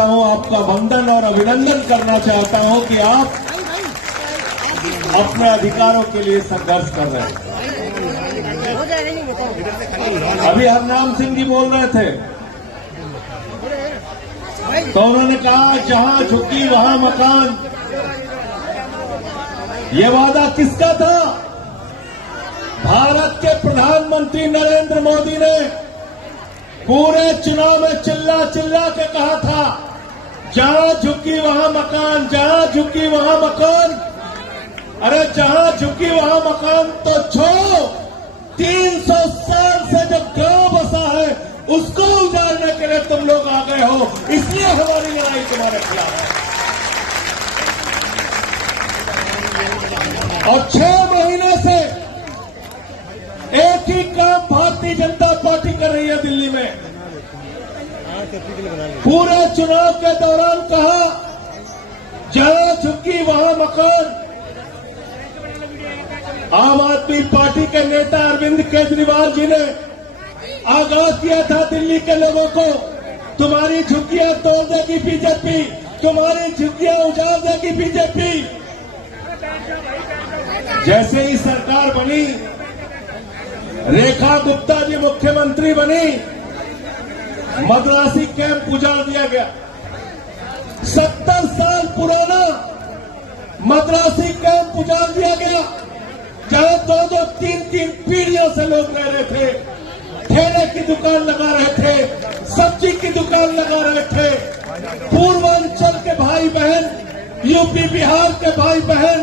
चाहता हूं, आपका वंदन और अभिनंदन करना चाहता हूं कि आप अपने अधिकारों के लिए संघर्ष कर रहे हैं। अभी हरनाम सिंह जी बोल रहे थे तो उन्होंने कहा जहां झुकी वहां मकान। ये वादा किसका था? भारत के प्रधानमंत्री नरेंद्र मोदी ने पूरे चुनाव में चिल्ला चिल्ला के कहा था जहां झुकी वहां मकान, जहां झुकी वहां मकान। अरे जहां झुकी वहां मकान तो छोड़ो, 300 साल से जो गांव बसा है उसको उजाड़ने के लिए तुम लोग आ गए हो, इसलिए हमारी लड़ाई तुम्हारे खिलाफ है। और 6 महीने से एक ही काम भारतीय जनता पार्टी कर रही है दिल्ली में। पूरे चुनाव के दौरान कहा जहां झुकी वहां मकान। आम आदमी पार्टी के नेता अरविंद केजरीवाल जी ने आगाह किया था दिल्ली के लोगों को, तुम्हारी झुग्गियां तोड़ देगी बीजेपी, तुम्हारी झुग्गियां उजाड़ देगी बीजेपी। जैसे ही सरकार बनी, रेखा गुप्ता जी मुख्यमंत्री बनी, मद्रासी कैंप उजाड़ दिया गया। 70 साल पुराना मद्रासी कैंप उजाड़ दिया गया, जहां 2-2, 3-3 पीढ़ियों से लोग रह रहे थे, ठेले की दुकान लगा रहे थे, सब्जी की दुकान लगा रहे थे। पूर्वांचल के भाई बहन, यूपी बिहार के भाई बहन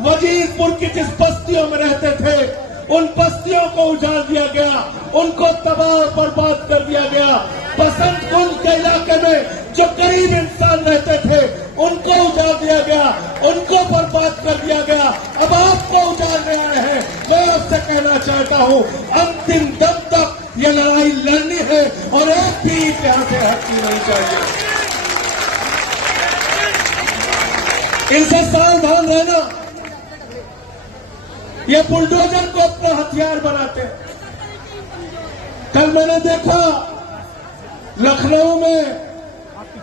वजीरपुर की जिस बस्तियों में रहते थे, उन बस्तियों को उजाड़ दिया गया, उनको तबाह और बर्बाद कर दिया गया। बसंत कुंज के इलाके में जो गरीब इंसान रहते थे उनको उजाड़ दिया गया, उनको बर्बाद कर दिया गया। अब आपको उजाड़ने आए हैं। मैं आपसे कहना चाहता हूं, अंतिम दम तक ये लड़ाई लड़नी है और एक भी यहां से हटनी नहीं चाहिए। इनसे सावधान रहना। ये बुलडोजर को अपना हथियार बनाते हैं। कल मैंने देखा लखनऊ में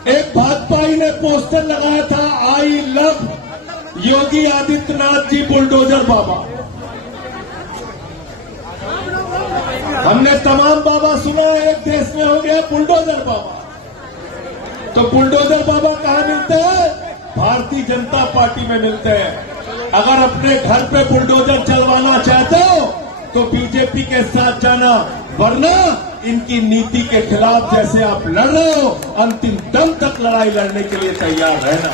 एक भाजपाई ने पोस्टर लगाया था, I love Yogi Adityanath ji bulldozer बाबा। हमने तमाम बाबा सुना है, एक देश में हो गया बुलडोजर बाबा। तो बुलडोजर बाबा कहां मिलते हैं? भारतीय जनता पार्टी में मिलते हैं। अगर अपने घर पे बुलडोजर चलवाना चाहते हो तो बीजेपी के साथ जाना, वरना इनकी नीति के खिलाफ जैसे आप लड़ रहे हो, अंतिम दम तक लड़ाई लड़ने के लिए तैयार रहना।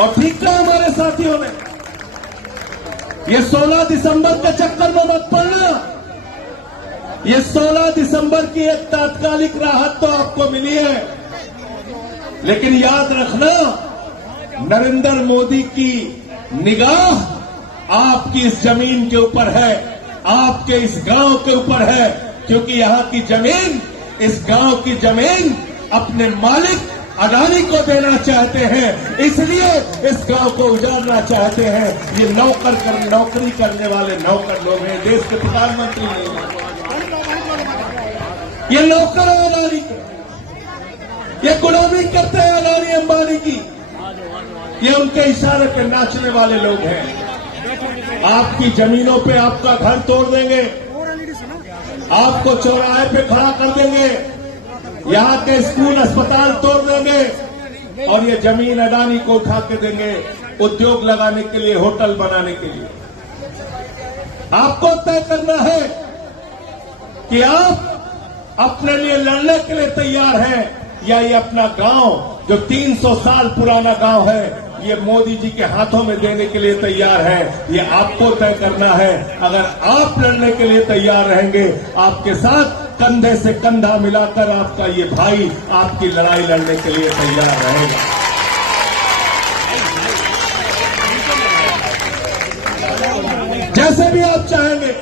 और ठीक है हमारे साथियों ने, ये 16 दिसंबर के चक्कर में मत पड़ना। ये 16 दिसंबर की एक तात्कालिक राहत तो आपको मिली है, लेकिन याद रखना नरेंद्र मोदी की निगाह आपकी इस जमीन के ऊपर है, आपके इस गांव के ऊपर है, क्योंकि यहां की जमीन, इस गांव की जमीन अपने मालिक अडानी को देना चाहते हैं, इसलिए इस गांव को उजाड़ना चाहते हैं। ये नौकरी करने वाले नौकर लोग हैं, देश के प्रधानमंत्री नहीं हैं। ये नौकर है अडानी के, ये गुलामी करते हैं अडानी अंबानी की, ये उनके इशारे पे नाचने वाले लोग हैं। आपकी जमीनों पे आपका घर तोड़ देंगे, आपको चौराहे पे खड़ा कर देंगे, यहां के स्कूल अस्पताल तोड़ देंगे और ये जमीन अडानी को उठा के देंगे उद्योग लगाने के लिए, होटल बनाने के लिए। आपको तय करना है कि आप अपने लिए लड़ने के लिए तैयार हैं या ये अपना गांव जो 300 साल पुराना गांव है ये मोदी जी के हाथों में देने के लिए तैयार है। ये आपको तय करना है। अगर आप लड़ने के लिए तैयार रहेंगे, आपके साथ कंधे से कंधा मिलाकर आपका ये भाई आपकी लड़ाई लड़ने के लिए तैयार रहेगा। जैसे भी आप चाहेंगे,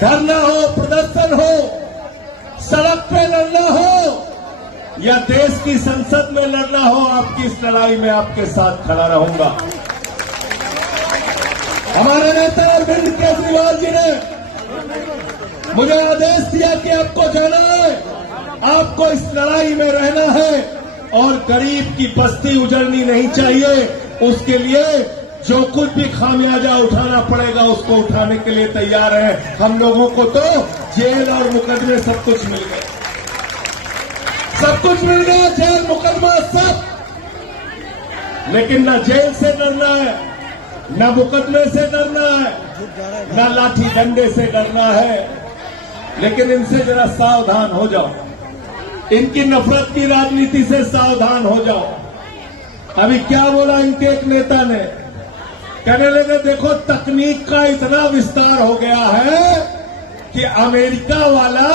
धरना हो, प्रदर्शन हो, सड़क पे लड़ना हो या देश की संसद में लड़ना हो, आपकी इस लड़ाई में आपके साथ खड़ा रहूंगा। हमारे नेता अरविंद केजरीवाल जी ने मुझे आदेश दिया कि आपको जाना है आपको इस लड़ाई में रहना है और गरीब की बस्ती उजड़नी नहीं चाहिए। उसके लिए जो कुछ भी खामियाजा उठाना पड़ेगा उसको उठाने के लिए तैयार है। हम लोगों को तो जेल और मुकदमे सब कुछ मिल गए, सब कुछ मिल गया, जेल मुकदमा सब। लेकिन न जेल से डरना है, न मुकदमे से डरना है, न लाठी डंडे से डरना है। लेकिन इनसे जरा सावधान हो जाओ, इनकी नफरत की राजनीति से सावधान हो जाओ। अभी क्या बोला इनके एक नेता ने, कहने लगे देखो तकनीक का इतना विस्तार हो गया है कि अमेरिका वाला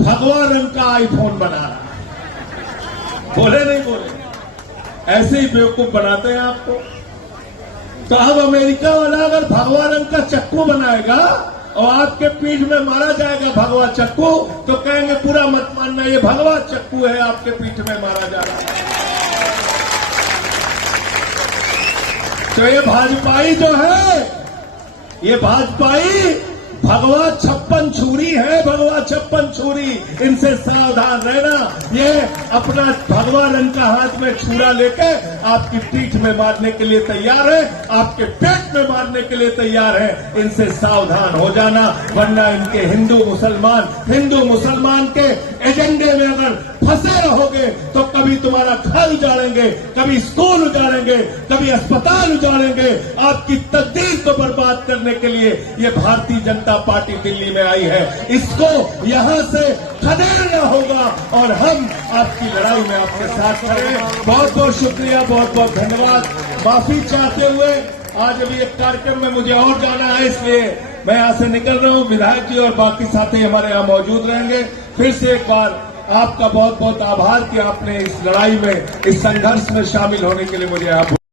भगवा रंग का आईफोन बना रहा है। बोले नहीं बोले, ऐसे ही बेवकूफ बनाते हैं आपको। तो अब अमेरिका वाला अगर भगवा रंग का चक्कू बनाएगा और आपके पीठ में मारा जाएगा भगवा चक्कू, तो कहेंगे पूरा मत मानना, ये भगवा चक्कू है आपके पीठ में मारा जा रहा है। तो ये भाजपाई जो है, ये भाजपाई भगवा 56 छुरी है, भगवा 56 छुरी। इनसे सावधान रहना। ये अपना भगवा रंग का हाथ में छुरा लेके आपकी पीठ में मारने के लिए तैयार है, आपके पेट में मारने के लिए तैयार है। इनसे सावधान हो जाना, वरना इनके हिंदू मुसलमान के एजेंडे में अगर फंसे रहोगे तो कभी तुम्हारा घर उजाड़ेंगे, कभी स्कूल उजाड़ेंगे, कभी अस्पताल उजाड़ेंगे। आपकी तकदीर को बर्बाद करने के लिए ये भारतीय जनता पार्टी दिल्ली में आई है। इसको यहां से खदेड़ना होगा और हम आपकी लड़ाई में आपके साथ खड़े हैं। बहुत बहुत शुक्रिया, बहुत बहुत धन्यवाद। माफी चाहते हुए आज अभी एक कार्यक्रम में मुझे और जाना है, इसलिए मैं यहां से निकल रहा हूं। विधायक जी और बाकी साथी हमारे यहां मौजूद रहेंगे। फिर से एक बार आपका बहुत बहुत आभार कि आपने इस लड़ाई में, इस संघर्ष में शामिल होने के लिए मुझे आप